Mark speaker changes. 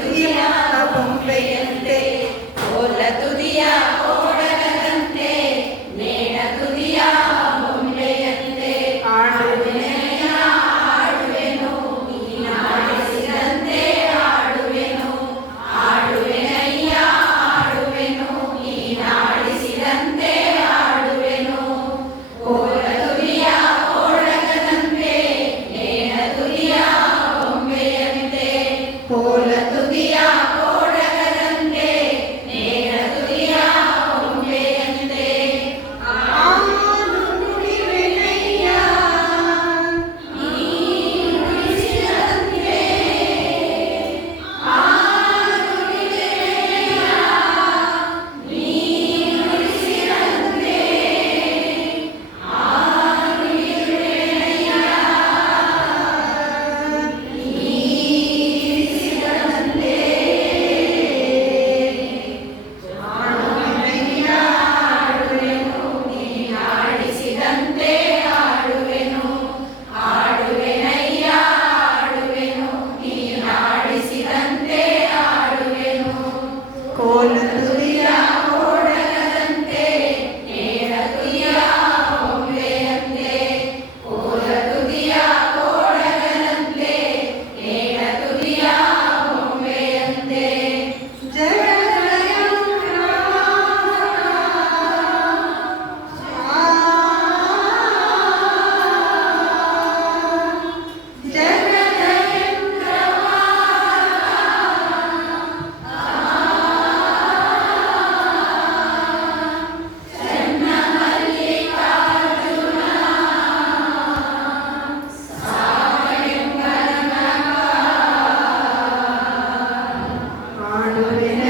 Speaker 1: തുതിയാവും പെയ്യൽ Hallelujah.